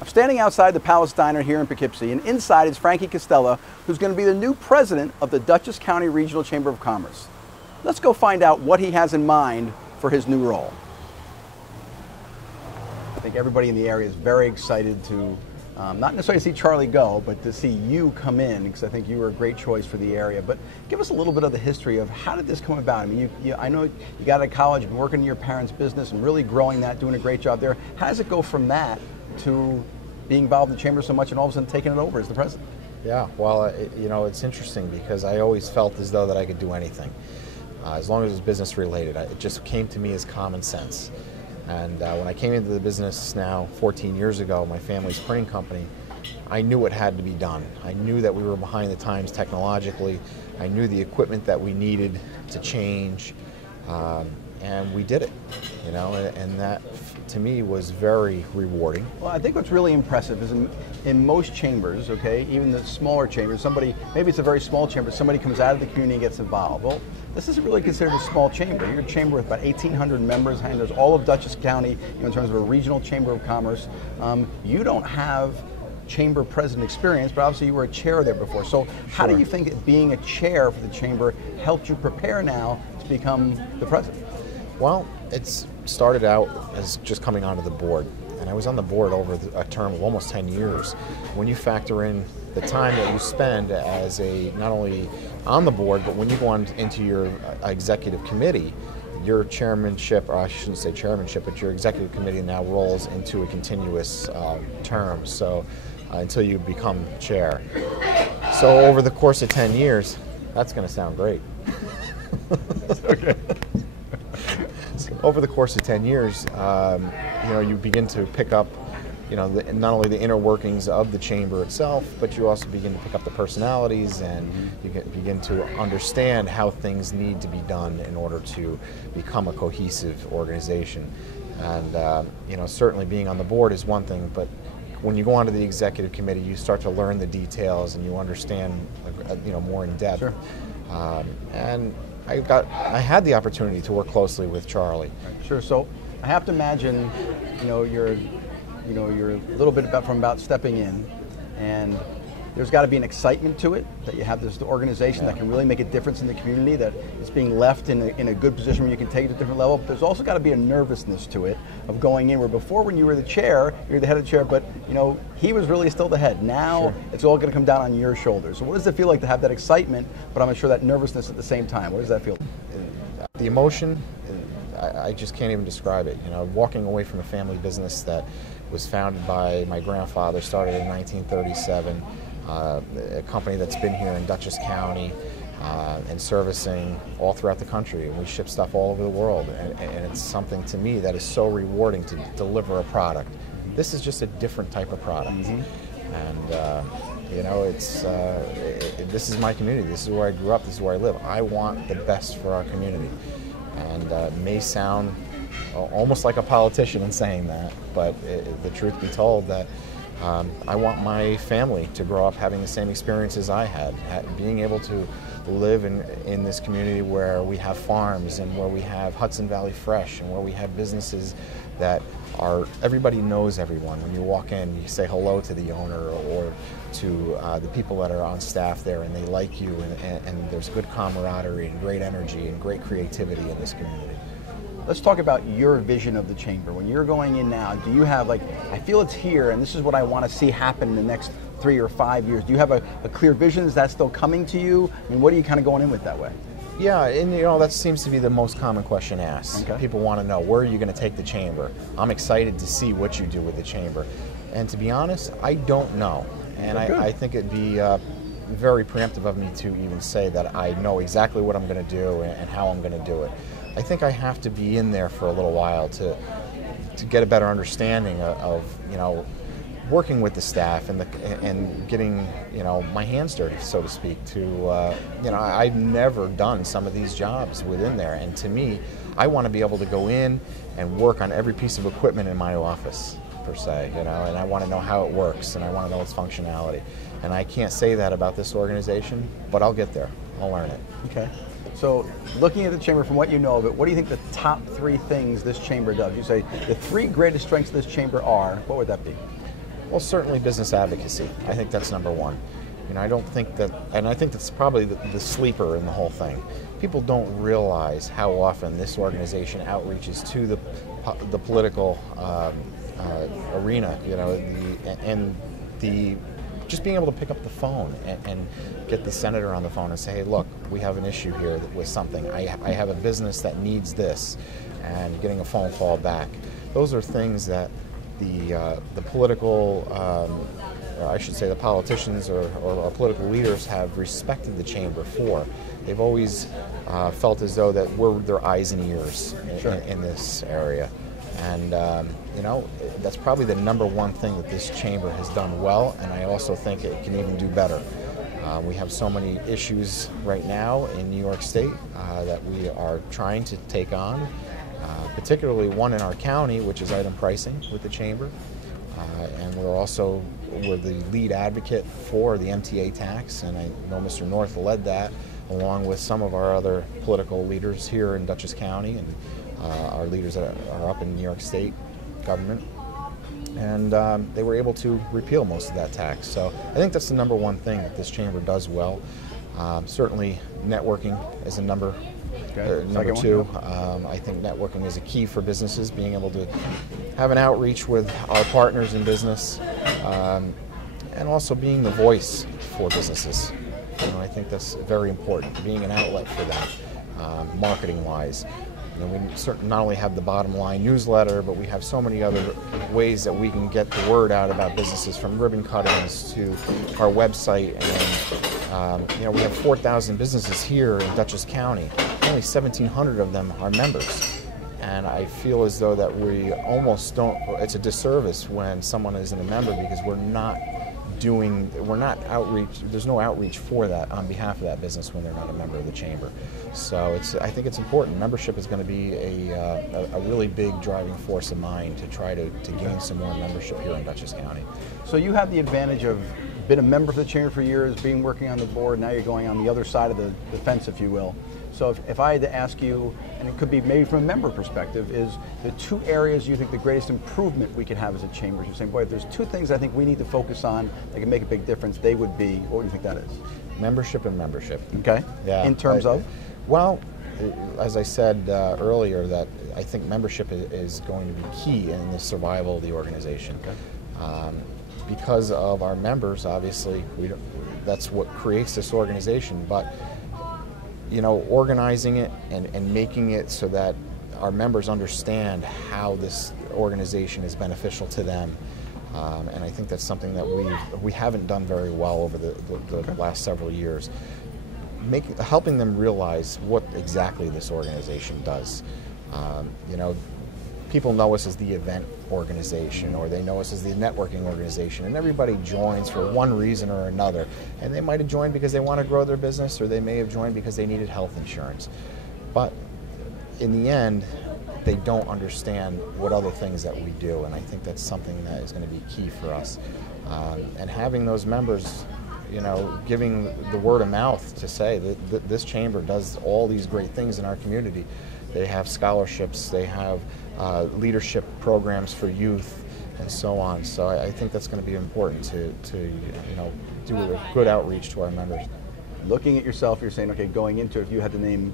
I'm standing outside the Palace Diner here in Poughkeepsie, and inside is Frankie Castella, who's going to be the new president of the Dutchess County Regional Chamber of Commerce. Let's go find out what he has in mind for his new role. I think everybody in the area is very excited to not necessarily see Charlie go, but to see you come in, because I think you were a great choice for the area. But give us a little bit of the history of how did this come about? I mean, I know you got out of college, you've been working in your parents' business and really growing that, doing a great job there. How does it go from that to being involved in the chamber so much and all of a sudden taking it over as the president? Yeah, well, it's interesting because I always felt as though that I could do anything, as long as it was business related. It just came to me as common sense. And when I came into the business now 14 years ago, my family's printing company, I knew it had to be done. I knew that we were behind the times technologically. I knew the equipment that we needed to change, and we did it, and that to me was very rewarding. Well, I think what's really impressive is in most chambers, okay, even the smaller chambers, maybe it's a very small chamber, somebody comes out of the community and gets involved. Well, this isn't really considered a small chamber. You're a chamber with about 1,800 members, handles all of Dutchess County in terms of a regional chamber of commerce. You don't have chamber president experience, but obviously you were a chair there before. So how do you think being a chair for the chamber helped you prepare now to become the president? Well, it's started out as just coming onto the board, and I was on the board over a term of almost 10 years. When you factor in the time that you spend as not only on the board, but when you go on into your executive committee, your chairmanship, or I shouldn't say chairmanship, but your executive committee now rolls into a continuous term, so until you become chair. So over the course of 10 years, that's going to sound great. Okay. Over the course of 10 years, you begin to pick up, not only the inner workings of the chamber itself, but you also begin to pick up the personalities, and you begin to understand how things need to be done in order to become a cohesive organization. And certainly being on the board is one thing, but when you go onto the executive committee, you start to learn the details and you understand, more in depth. Sure. And I had the opportunity to work closely with Charlie. Sure. So I have to imagine, you're a little bit about stepping in, and there's got to be an excitement to it that you have this organization that can really make a difference in the community, that it's being left in a good position where you can take it to a different level. But there's also got to be a nervousness to it of going in, where before when you were the chair, you're the head of the chair, but he was really still the head. Now it's all going to come down on your shoulders. So what does it feel like to have that excitement, but I'm sure that nervousness at the same time? What does that feel like? The emotion, I just can't even describe it. Walking away from a family business that was founded by my grandfather, started in 1937, a company that's been here in Dutchess County and servicing all throughout the country. And we ship stuff all over the world, and it's something to me that is so rewarding to deliver a product. This is just a different type of product. And this is my community. This is where I grew up. This is where I live. I want the best for our community. And it may sound almost like a politician in saying that, but the truth be told, that I want my family to grow up having the same experiences I had, being able to live in this community where we have farms and where we have Hudson Valley Fresh and where we have businesses that everybody knows everyone. When you walk in, you say hello to the owner or to the people that are on staff there, and they like you, and there's good camaraderie and great energy and great creativity in this community. Let's talk about your vision of the chamber. When you're going in now, do you have I feel it's here and this is what I want to see happen in the next 3 or 5 years? Do you have a clear vision? Is that still coming to you? I mean, what are you kind of going in with that way? Yeah, and that seems to be the most common question asked. Okay. People want to know, where are you going to take the chamber? I'm excited to see what you do with the chamber. And to be honest, I don't know. And I think it'd be very preemptive of me to even say that I know exactly what I'm going to do and how I'm going to do it. I think I have to be in there for a little while to get a better understanding of working with the staff and getting my hands dirty, so to speak. I've never done some of these jobs within there, and to me, I want to be able to go in and work on every piece of equipment in my office, per se, and I want to know how it works, and I want to know its functionality. And I can't say that about this organization, but I'll get there. I'll learn it. Okay. So looking at the chamber, from what you know of it, what do you think the top 3 things this chamber does? You say the 3 greatest strengths of this chamber are, what would that be? Well, certainly business advocacy. I think that's number one. You know, I don't think that, and I think that's probably the sleeper in the whole thing. People don't realize how often this organization outreaches to the political arena. You know, just being able to pick up the phone and get the senator on the phone and say, hey, look, we have an issue here with something. I have a business that needs this, and getting a phone call back. Those are things that the political, or I should say the politicians or political leaders have respected the chamber for. They've always felt as though that we're their eyes and ears in this area. And, you know, that's probably the number one thing that this chamber has done well, and I also think it can even do better. We have so many issues right now in New York State that we are trying to take on, particularly one in our county, which is item pricing with the chamber. And we're the lead advocate for the MTA tax, and I know Mr. North led that, along with some of our other political leaders here in Dutchess County and our leaders that are up in New York State government. And they were able to repeal most of that tax. So I think that's the number one thing that this chamber does well. Certainly networking is a number two. I think networking is a key for businesses, being able to have an outreach with our partners in business, and also being the voice for businesses. You know, I think that's very important, being an outlet for them, marketing-wise. And we certainly not only have the Bottom Line newsletter, but we have so many other ways that we can get the word out about businesses, from ribbon cuttings to our website. And you know, we have 4,000 businesses here in Dutchess County. Only 1,700 of them are members. And I feel as though that we almost don't, it's a disservice when someone isn't a member, because we're not outreach, there's no outreach for that on behalf of that business when they're not a member of the chamber. So I think it's important. Membership is going to be a really big driving force of mine to try to gain some more membership here in Dutchess County. So you have the advantage of been a member of the chamber for years, being working on the board, now you're going on the other side of the fence, if you will. So if I had to ask you, and it could be maybe from a member perspective, is the two areas you think the greatest improvement we could have as a chamber? You're saying, boy, if there's two things I think we need to focus on that can make a big difference, they would be, what do you think that is? Membership and membership. Okay. Yeah. In terms of? Well, as I said earlier, that I think membership is going to be key in the survival of the organization. Okay. Because of our members, obviously, that's what creates this organization. But you know, organizing it and making it so that our members understand how this organization is beneficial to them. And I think that's something that we haven't done very well over the last several years. Helping them realize what exactly this organization does. You know, people know us as the event organization, or they know us as the networking organization, and everybody joins for one reason or another. And they might have joined because they want to grow their business, or they may have joined because they needed health insurance. But in the end, they don't understand what other things that we do, and I think that's something that is going to be key for us. And having those members, you know, giving the word of mouth to say that this chamber does all these great things in our community. They have scholarships, they have leadership programs for youth, and so on. So I think that's going to be important to you know, do a good outreach to our members. Looking at yourself, you're saying, okay, going into it, if you had to name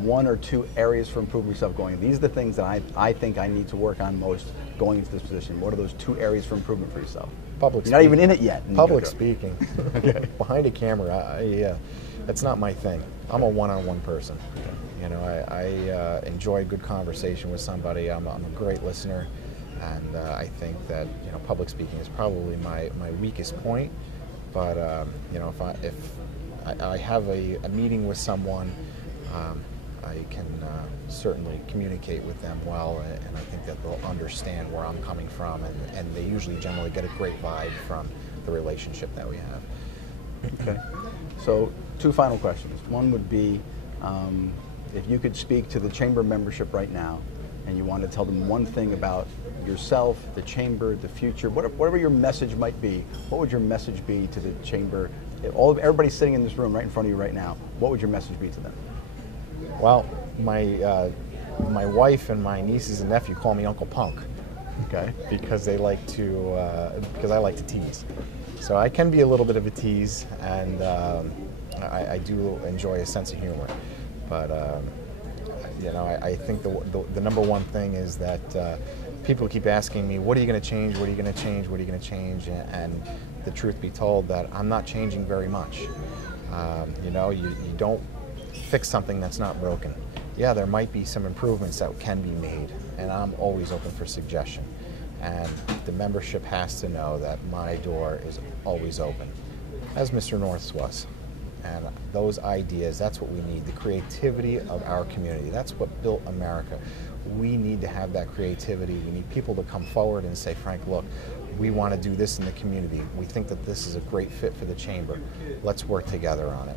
one or two areas for improving yourself going, these are the things that I think I need to work on most going into this position. What are those two areas for improvement for yourself? Public speaking. You're not even in it yet. Public speaking. Okay. Behind a camera, that's not my thing. I'm a one-on-one person. Okay. You know, I enjoy good conversation with somebody. I'm a great listener, and I think that, you know, public speaking is probably my weakest point. But you know, if I have a meeting with someone, I can certainly communicate with them well, and I think that they'll understand where I'm coming from, and they usually generally get a great vibe from the relationship that we have. Okay. So, two final questions. One would be, if you could speak to the chamber membership right now, and you want to tell them one thing about yourself, the chamber, the future, whatever your message might be, what would your message be to the chamber? Everybody sitting in this room right in front of you right now, what would your message be to them? Well, my wife and my nieces and nephew call me Uncle Punk. Okay, because they like to, because I like to tease. So I can be a little bit of a tease, and I do enjoy a sense of humor. But you know, I think the number one thing is that people keep asking me, what are you going to change? What are you going to change? What are you going to change? And the truth be told, that I'm not changing very much. You know, you don't fix something that's not broken. Yeah, there might be some improvements that can be made, and I'm always open for suggestion. And the membership has to know that my door is always open, as Mr. North's was. And those ideas, that's what we need, the creativity of our community. That's what built America. We need to have that creativity. We need people to come forward and say, Frank, look, we want to do this in the community. We think that this is a great fit for the chamber. Let's work together on it.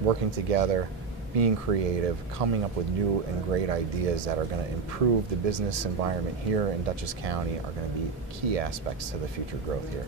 Working together, being creative, coming up with new and great ideas that are going to improve the business environment here in Dutchess County are going to be key aspects to the future growth here.